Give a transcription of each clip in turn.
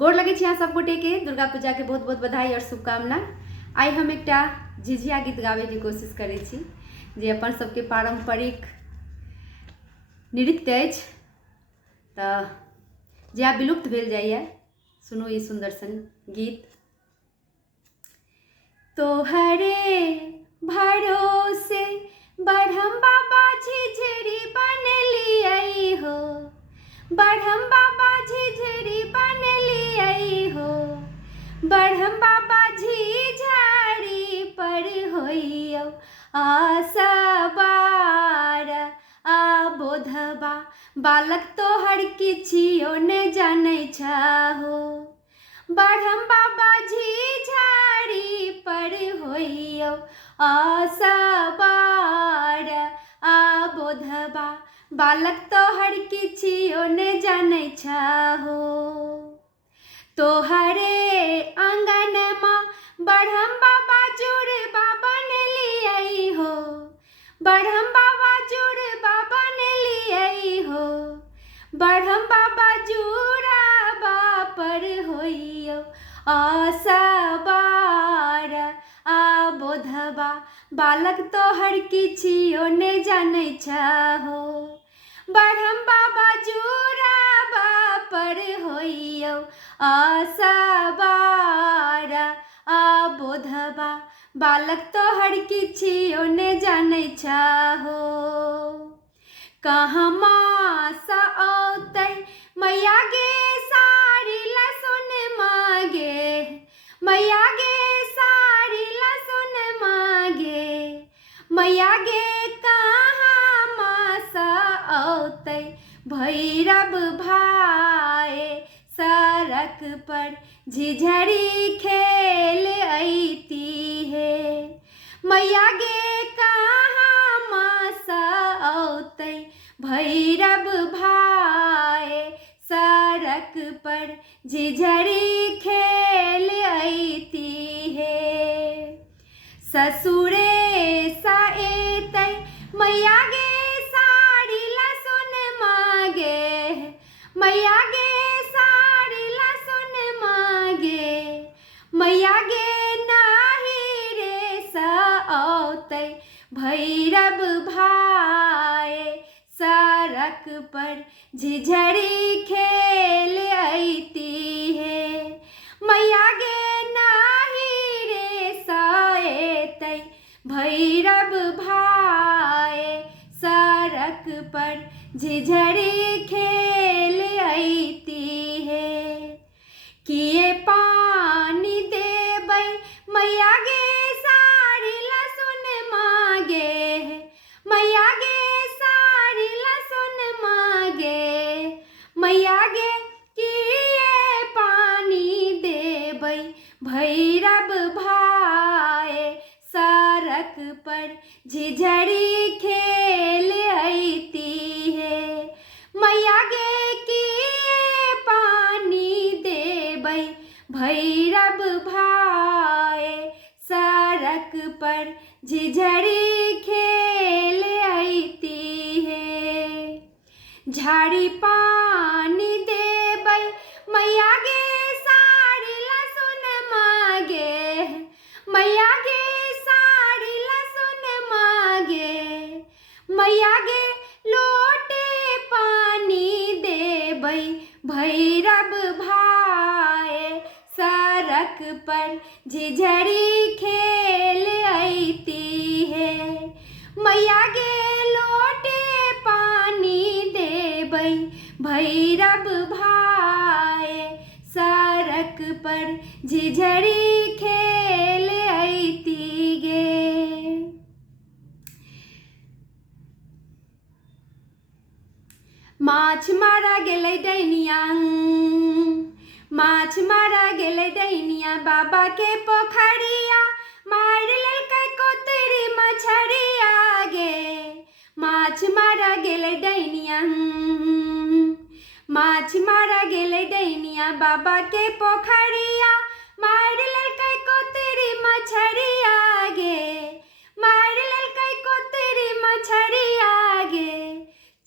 गोर लगे छी अहाँ सब गोटे के दुर्गा पूजा के बहुत बहुत बधाई और शुभकामना। आई हम एकटा झिझिया गीत गावे की कोशिश करै छी जे अपन सबके पारंपरिक नृत्य अछि, तऽ जे आब विलुप्त भेल जाइए। सुनू ई सुंदर सन गीत। तोहरे भरोसे बढ़म बाबा झिझरी बनलियै हो, बढ़म बाबा झिझरी बनलियै हो, बढ़म बाबा झिझरी पर होइयौ आसवार बोधबा बालक तोहर किछियो ने जानै छहो, बढ़म बाबा झिझरी पर होइयौ आसवार बोधबा बालक तोहर किछियो ने जानै छहो। तोहरे आंगनमा बढ़म बाबा जुड़वा बनलियै हो, बढ़म बाबा जुड़वा बनलियै हो, बढ़म बाबा जुड़वा पर होइयौ आसवार बोधबा बालक तोहर किछियो ने जानै छहो, बढ़म बाबा जुड़वा पर होइयौ आसवार बोधबा बालक तोहर किछियो ने जानै छहो। कहमा सा औतै मैया गे साड़ी लहसुन मागे, मैया गे साड़ी लहसुन मागे, मैया गे कहमा सा औतै भैरव भाई सड़क पर झिझरी खेल अइती है, मैया गे कहमा सा औतै भैरव भाई सड़क पर झिझरी खेल अइती है। ससुरे सा एतै मैया गे साड़ी लहसुन मागे, मैया गे साड़ी लहसुन मागे, मैया गे नाही रे सा औतै भैरव भाई सड़क पर झिझरी खेल अइती है, मैया गे नाही रे सा एतै भैरव भाई सड़क पर झिझरी खेल अइती है। किए पानी देबै मैया गे साड़ी लहसुन मागे, मैया गे साड़ी लहसुन मागे, मैया गे किए पानी देबै भैरव भाई सड़क पर झिझरी खेल अइती है, मैया गे किए पानी देबै भैरव भाई सड़क पर झिझरी खेल अइती है। झाड़ी पानी देबै मैया गे साड़ी लहसुन मागे, मैया गे साड़ी लहसुन मागे, मैया गे लोटे पानी देबै भैरव भाई सड़क पर झिझरी खेल अइती है, मैया गे लोटे पानी देबै भैरव भाई सड़क पर झिझरी खेल अइती गे। माछ मारा गेलै डैनिया, माछ मारा गेलै डैनिया बाबा के पोखरिया, मार लेलकै कोतरी मछरिया गे, माछ मारा गेलै डैनिया, माछ मारा गेलै डैनिया बाबा के पोखरिया, मार लेलकै कोतरी मछरिया गे, मार लेलकै कोतरी मछरिया गे।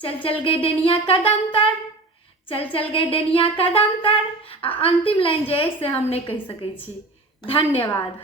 चल चल गे डैनिया कदम तर, चल चल गए डनिया कदम तर, आ अंतिम लाइन जे अइ से हम नहि कहि सकै छी। धन्यवाद।